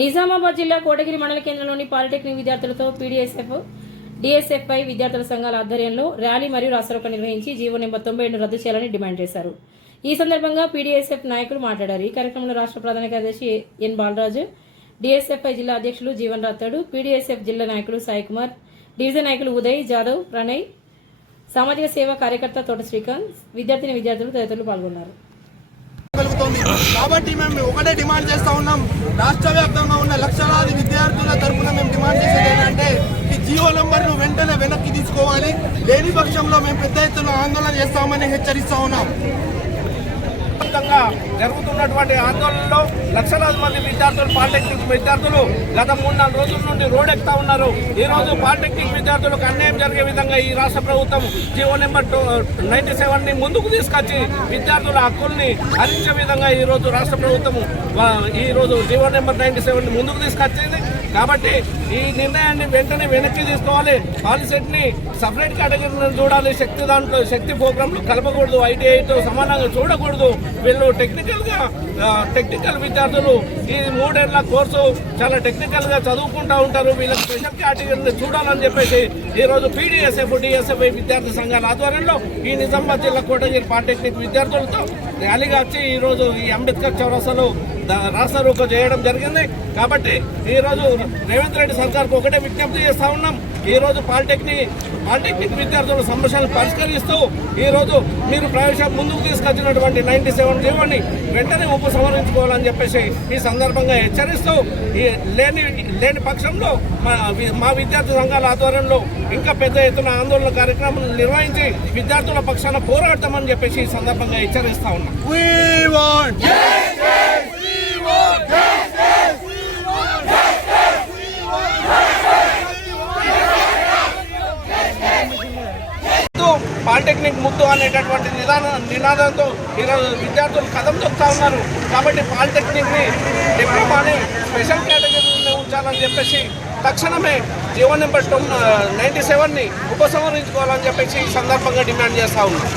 నిజామాబాద్ జిల్లా కోటగిరి మండల కేంద్రంలోని పాలిటెక్నిక్ విద్యార్థులతో పీడీఎస్ఎఫ్, డిఎస్ఎఫ్ఐ విద్యార్థుల సంఘాల ఆధ్వర్యంలో ర్యాలీ మరియు రాస్తారోకో నిర్వహించి జీవో నెంబర్ 97 రద్దు చేయాలని డిమాండ్ చేశారు. ఈ సందర్భంగా పీడీఎస్ఎఫ్ నాయకులు మాట్లాడారు. ఈ కార్యక్రమంలో రాష్ట్ర ప్రధాన కార్యదర్శి ఎన్ బాలరాజు, డిఎస్ఎఫ్ఐ జిల్లా అధ్యక్షులు జీవన్ రాథోడ్, పీడీఎస్ఎఫ్ జిల్లా నాయకులు సాయి కుమార్, డివిజన్ నాయకులు ఉదయ్ జాదవ్, ప్రణయ్, సామాజిక సేవా కార్యకర్త తోట శ్రీకాంత్, విద్యార్థులు తదితరులు పాల్గొన్నారు. కాబట్టి మేము ఒకటే డిమాండ్ చేస్తా ఉన్నాం. రాష్ట్ర వ్యాప్తంగా ఉన్న లక్షలాది విద్యార్థుల తరఫున మేము డిమాండ్ చేసేది ఏంటంటే ఈ జియో నంబర్ను వెంటనే వెనక్కి తీసుకోవాలి. లేని పక్షంలో మేము పెద్ద ఎత్తున ఆందోళన చేస్తామని హెచ్చరిస్తా ఉన్నాం. జరుగుతున్నటువంటి ఆందోళనలో లక్షలాది మంది విద్యార్థులు, పాలిటెక్నిక్ విద్యార్థులు గత 3-4 రోజుల నుండి రోడ్డెక్కుతా ఉన్నారు. ఈ రోజు పాలిటెక్నిక్ విద్యార్థులకు అన్యాయం జరిగే విధంగా ఈ రాష్ట్ర ప్రభుత్వం జీవో నెంబర్ 97ని ముందుకు తీసుకొచ్చి విద్యార్థుల హక్కుల్ని హరించే విధంగా ఈ రోజు రాష్ట్ర ప్రభుత్వం ఈ రోజు జీవో నెంబర్ 97ని ముందుకు తీసుకొచ్చింది. కాబట్టి ఈ నిర్ణయాన్ని వెంటనే వెనక్కి తీసుకోవాలి. పాలిసెట్ని సపరేట్ కేటగిరీని చూడాలి. శక్తి ప్రోగ్రాంలు కలపకూడదు. ఐటీఐతో సమానంగా చూడకూడదు. వీళ్ళు టెక్నికల్ విద్యార్థులు ఈ 3 ఏళ్ల కోర్సు చాలా టెక్నికల్గా చదువుకుంటూ ఉంటారు. వీళ్ళకి స్పెషల్ కేటగిరీని చూడాలని చెప్పేసి ఈరోజు పీడీఎస్ఎఫ్, డిఎస్ఎఫ్ఐ విద్యార్థి సంఘాల ఆధ్వర్యంలో ఈ నిజామాబాద్ జిల్లా కోటగిరి పాలిటెక్నిక్ విద్యార్థులతో ర్యాలీగా వచ్చి ఈరోజు ఈ అంబేద్కర్ చౌరస్తాలో రాస్తారోకో చేయడం జరిగింది. కాబట్టి ఈరోజు రేవంత్ రెడ్డి సర్కార్కు ఒకటే విజ్ఞప్తి చేస్తూ ఉన్నాం. ఈరోజు పాలిటెక్నిక్ విద్యార్థుల సమస్యలను పరిష్కరిస్తూ ఈరోజు మీరు ప్రవేశం ముందుకు తీసుకొచ్చినటువంటి 97 జీవోని వెంటనే ఉపసంహరించుకోవాలని చెప్పేసి ఈ సందర్భంగా హెచ్చరిస్తూ లేని పక్షంలో మా విద్యార్థి సంఘాల ఆధ్వర్యంలో ఇంకా పెద్ద ఎత్తున ఆందోళన కార్యక్రమం నిర్వహించి విద్యార్థుల పక్షాన పోరాడతామని చెప్పేసి ఈ సందర్భంగా హెచ్చరిస్తా ఉన్నాం. పాలిటెక్నిక్ ముద్దు అనేటటువంటి నినాదంతో ఈరోజు విద్యార్థులు కదం తొక్కుతా ఉన్నారు. కాబట్టి పాలిటెక్నిక్ని డిప్లొమాని స్పెషల్ కేటగిరీలో ఉంచాలని చెప్పేసి తక్షణమే జీవో నెంబర్ 97ని ఉపసంహరించుకోవాలని చెప్పేసి ఈ సందర్భంగా డిమాండ్ చేస్తా ఉన్నాం.